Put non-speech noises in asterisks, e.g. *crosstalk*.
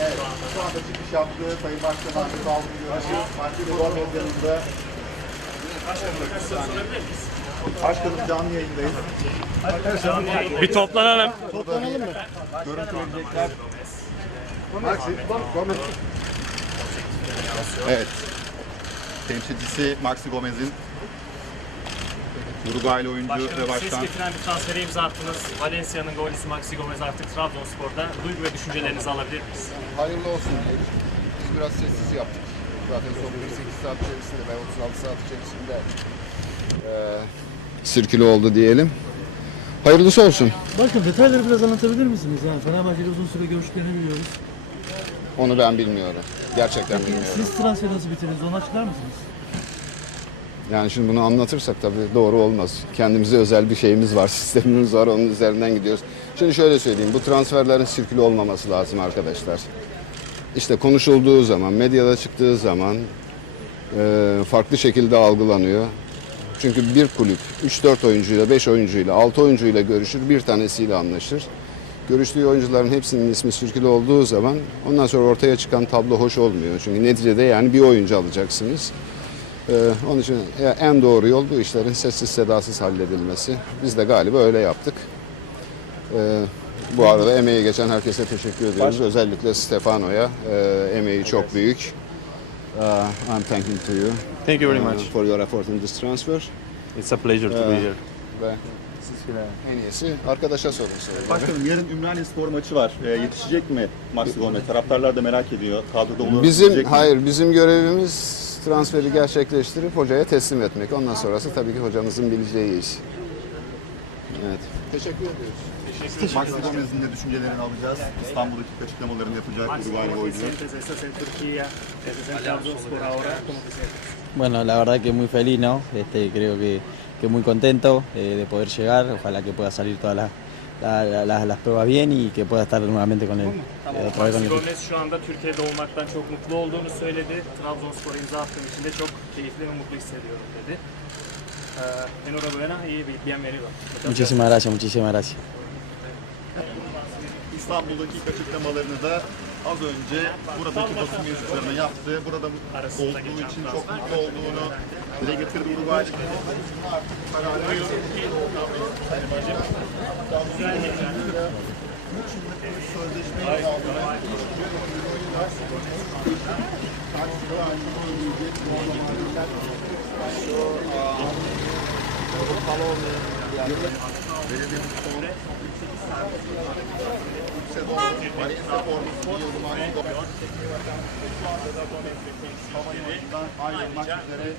Evet, şu anda çıkış yaptı. Sayın Başkan Ahmet Altı'nı görüyoruz. Maxi Gomez yanında. Başkanım canlı yayındayız. Bir toplanalım. Görüntüleyecekler. Maxi Gomez. Evet. Temsilcisi Maxi Gomez'in Uruguaylı oyuncu ve Başkanım ses başkan. getiren bir transfere imza attınız. Valencia'nın golcüsü Maxi Gomez artık Trabzonspor'da. Duygu ve düşüncelerinizi alabilir miyiz? Hayırlı olsun diyelim. Biz biraz sessiz yaptık. Zaten son 48 saat içerisinde ve 36 saat içerisinde eee sirküle oldu diyelim. Hayırlısı olsun. Bakın detayları biraz anlatabilir misiniz? Yani Fenerbahçe'de uzun süre görüştüklerini biliyoruz. Onu ben bilmiyorum. Gerçekten bilmiyorum. Siz transferi nasıl bitirdiniz? Onu açıklar mısınız? Yani şimdi bunu anlatırsak tabii doğru olmaz. Kendimize özel bir şeyimiz var, *laughs* sistemimiz var. Onun üzerinden gidiyoruz. Şimdi şöyle söyleyeyim. Bu transferlerin sirkülü olmaması lazım arkadaşlar. İşte konuşulduğu zaman, medyada çıktığı zaman e, farklı şekilde algılanıyor. Çünkü bir kulüp 3-4 oyuncuyla, 5 oyuncuyla, 6 oyuncuyla görüşür, bir tanesiyle anlaşır. Görüştüğü oyuncuların hepsinin ismi sürkülü olduğu zaman ondan sonra ortaya çıkan tablo hoş olmuyor. Çünkü neticede yani bir oyuncu alacaksınız. Ee, onun için en doğru yol bu işlerin sessiz sedasız halledilmesi. Biz de galiba öyle yaptık. Ee, bu arada emeği geçen herkese teşekkür ediyoruz. Özellikle Stefano'ya. Ee, emeği çok büyük. Uh, I'm thanking to you Thank you very uh, much. for your effort in this transfer. It's a pleasure to be Ee, here. Ve en iyisi arkadaşa sorun. söyle. Başkanım yarın Ümraniye Spor maçı var. Ee, yetişecek mi Maxi Gomez? Taraftarlar da merak ediyor. Kadroda olur mu? Bizim hayır bizim görevimiz transferi gerçekleştirip hocaya teslim etmek. Ondan sonrası tabii ki hocamızın bileceği iş. Evet. Teşekkür ediyoruz. Maxi Gomez'in de düşüncelerini alacağız. İstanbul'daki açıklamalarını yapacak Uruguaylı oyuncu. Bueno, la verdad que muy feliz, ¿no? Este, creo que, que muy contento eh, de poder llegar. Ojalá que pueda salir todas las, la- la- las- las pruebas bien y que pueda estar nuevamente con él. eh, otra vez con el. Gomez şu anda Türkiye'de olmaktan çok mutlu olduğunu söyledi. Trabzonspor'a imza attığım için de çok keyifli ve mutlu hissediyorum dedi. Ee, enhorabuena y bienvenido. Muchísimas gracias, muchísimas gracias. İstanbul'daki açıklamalarını da az önce buradaki basın mensuplarına yaptı. Burada olduğu için çok mutlu olduğunu dile getirdi Uruguaylı. Valencia formasını giyiyordu Maxi Gomez. Ayrılmak üzere